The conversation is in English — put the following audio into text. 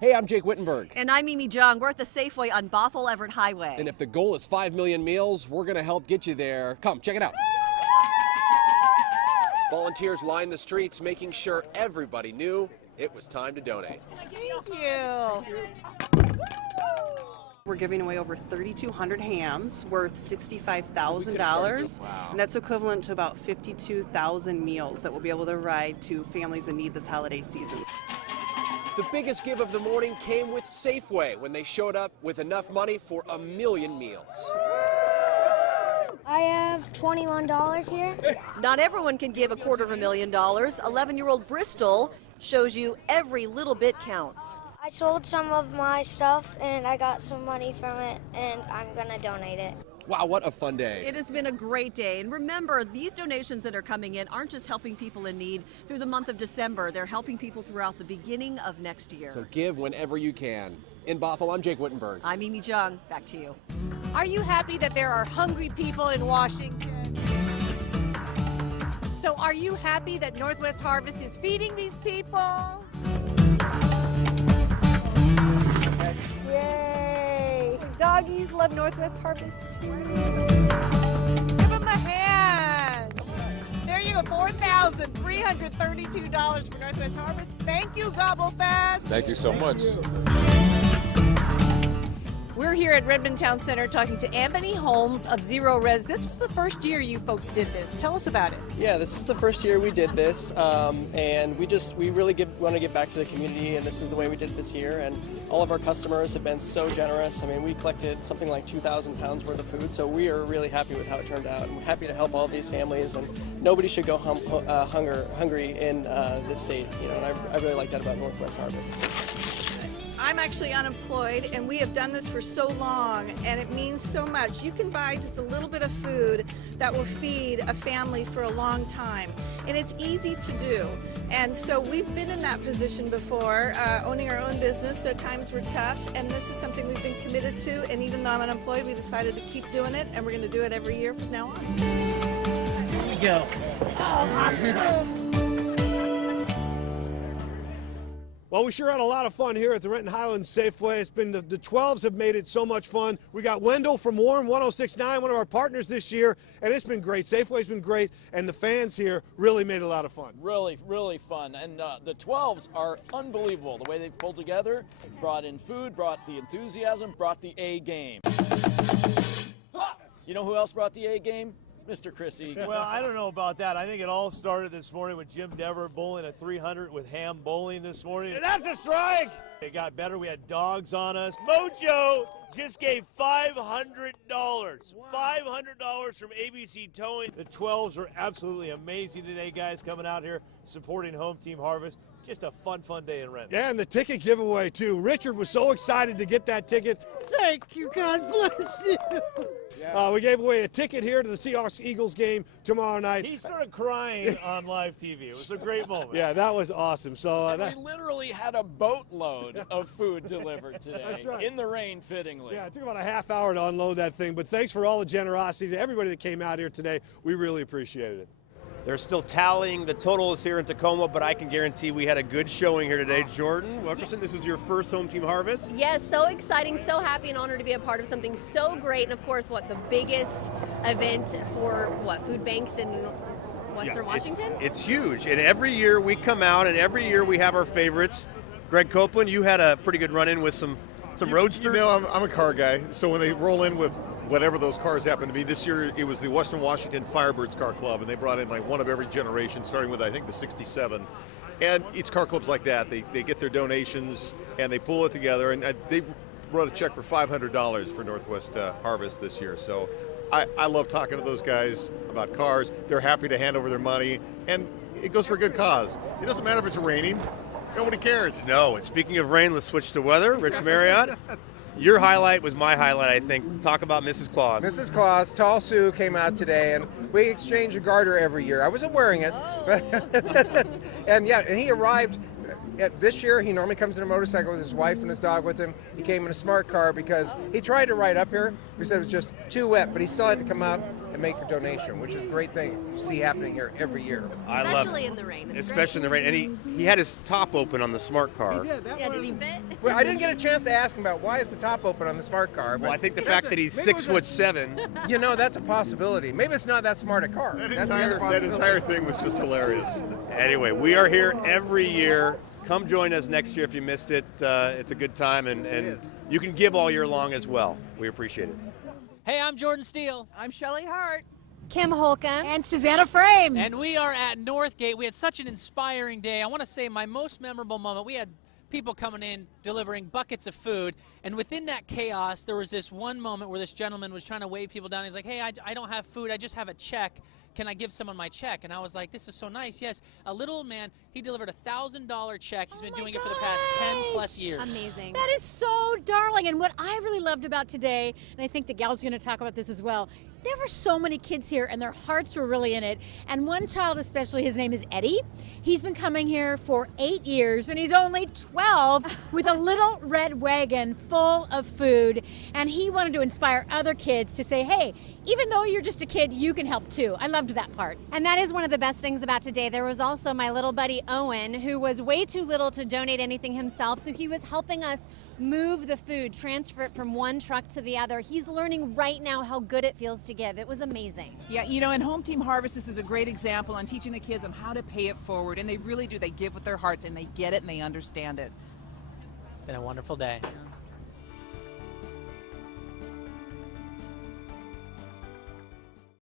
Hey, I'm Jake Wittenberg. And I'm Mimi Jung. We're at the Safeway on Bothell Everett Highway. And if the goal is 5 million meals, we're going to help get you there. Come, check it out. Volunteers lined the streets, making sure everybody knew it was time to donate. Thank you. We're giving away over 3,200 hams worth $65,000, and that's equivalent to about 52,000 meals that we'll be able to provide to families in need this holiday season. The biggest give of the morning came with Safeway when they showed up with enough money for 1 million meals. I have $21 here. Not everyone can give $250,000. 11-year-old Bristol shows you every little bit counts. I sold some of my stuff and I got some money from it and I'm gonna donate it. Wow, what a fun day. It has been a great day. And remember, these donations that are coming in aren't just helping people in need through the month of December. They're helping people throughout the beginning of next year. So give whenever you can. In Bothell, I'm Jake Wittenberg. I'm Mimi Jung. Back to you. Are you happy that there are hungry people in Washington? So are you happy that Northwest Harvest is feeding these people? Yay! Doggies love Northwest Harvest too. Give them a hand. There you go, $4,332 for Northwest Harvest. Thank you, Gobblefest. Thank you so much. We're here at Redmond Town Center talking to Anthony Holmes of Zero Res. This was the first year you folks did this. Tell us about it. Yeah, this is the first year we did this, and we really want to give back to the community, and this is the way we did it this year. And all of our customers have been so generous. I mean, we collected something like 2,000 pounds worth of food, so we are really happy with how it turned out. And we're happy to help all of these families, and nobody should go hungry in this state. You know, and I really like that about Northwest Harvest. I'm actually unemployed, and we have done this for so long, and it means so much. You can buy just a little bit of food that will feed a family for a long time, and it's easy to do. And so we've been in that position before, owning our own business, so times were tough, and this is something we've been committed to, and even though I'm unemployed, we decided to keep doing it, and we're going to do it every year from now on. Here we go. Oh, awesome. Well, we sure had a lot of fun here at the Renton Highlands Safeway. It's been the 12s have made it so much fun. We got Wendell from Warren 106.9, one of our partners this year, and it's been great. Safeway's been great, and the fans here really made it a lot of fun. Really, really fun. And the 12s are unbelievable. The way they've pulled together, brought in food, brought the enthusiasm, brought the A game. You know who else brought the A game? Mr. Chris Egan. Well, I don't know about that. I think it all started this morning with Jim Dever bowling a 300 with Ham Bowling this morning. And that's a strike! It got better. We had dogs on us. Mojo just gave $500. Wow. $500 from ABC Towing. The 12s were absolutely amazing today, guys, coming out here supporting Home Team Harvest. Just a fun day in Renton. Yeah, and the ticket giveaway, too. Richard was so excited to get that ticket. Thank you. God bless you. Yeah. We gave away a ticket here to the Seahawks-Eagles game tomorrow night. He started crying on live TV. It was a great moment. Yeah, that was awesome. So we literally had a boatload of food delivered today. That's right. In the rain, fittingly. Yeah, it took about a half hour to unload that thing, but thanks for all the generosity to everybody that came out here today. We really appreciated it. They're still tallying the totals here in Tacoma, but I can guarantee we had a good showing here today. Jordan Wilkerson, this was your first Home Team Harvest? Yes, so exciting, so happy and honored to be a part of something so great. And of course, the biggest event for food banks in Western Washington? It's huge, and every year we come out, and every year we have our favorites. Greg Copeland, you had a pretty good run-in with some roadsters. You know, I'm a car guy, so when they roll in with whatever those cars happen to be, this year it was the Western Washington Firebirds Car Club, and they brought in like one of every generation, starting with I think the 67. And it's car clubs like that. They get their donations and they pull it together, and they wrote a check for $500 for Northwest Harvest this year. So I love talking to those guys about cars. They're happy to hand over their money, and it goes for a good cause. It doesn't matter if it's raining. Nobody cares. No, and speaking of rain, let's switch to weather. Rich Marriott. Your highlight was my highlight, I think. Talk about Mrs. Claus. Mrs. Claus, Tall Sue came out today, and we exchange a garter every year. I wasn't wearing it. Oh. and he arrived. This year, he normally comes in a motorcycle with his wife and his dog with him. He came in a smart car because he tried to ride up here. He said it was just too wet, but he still had to come out and make a donation, which is a great thing to see happening here every year. Especially in the rain. Especially in the rain. And he had his top open on the smart car. Did he fit? Well, I didn't get a chance to ask him about why is the top open on the smart car. Well, I think the fact that he's 6'7". You know, that's a possibility. Maybe it's not that smart a car. That's the other That possibility. entire thing was just hilarious. Anyway, we are here every year. Come join us next year if you missed it. It's a good time, and you can give all year long as well. We appreciate it. Hey, I'm Jordan Steele. I'm Shelley Hart. Kim Holcomb. And Susanna Frame. And we are at Northgate. We had such an inspiring day. I want to say my most memorable moment, we had people coming in delivering buckets of food, and within that chaos there was this one moment where this gentleman was trying to wave people down. He's like, hey, I don't have food, I just have a check. Can I give someone my check? And I was like, this is so nice. Yes, a little man, he delivered a $1,000 check. He's been doing it for the past 10 plus years. Amazing. That is so darling. And what I really loved about today, and I think the gal's going to talk about this as well, there were so many kids here and their hearts were really in it. And one child especially, his name is Eddie. He's been coming here for 8 years and he's only 12 with a little red wagon full of food. And he wanted to inspire other kids to say, hey, even though you're just a kid, you can help too. I loved that part. And that is one of the best things about today. There was also my little buddy Owen, who was way too little to donate anything himself, so he was helping us move the food, transfer it from one truck to the other. He's learning right now how good it feels to give. It was amazing. Yeah, you know, in Home Team Harvest, this is a great example on teaching the kids on how to pay it forward, and they really do. They give with their hearts, and they get it, and they understand it. It's been a wonderful day.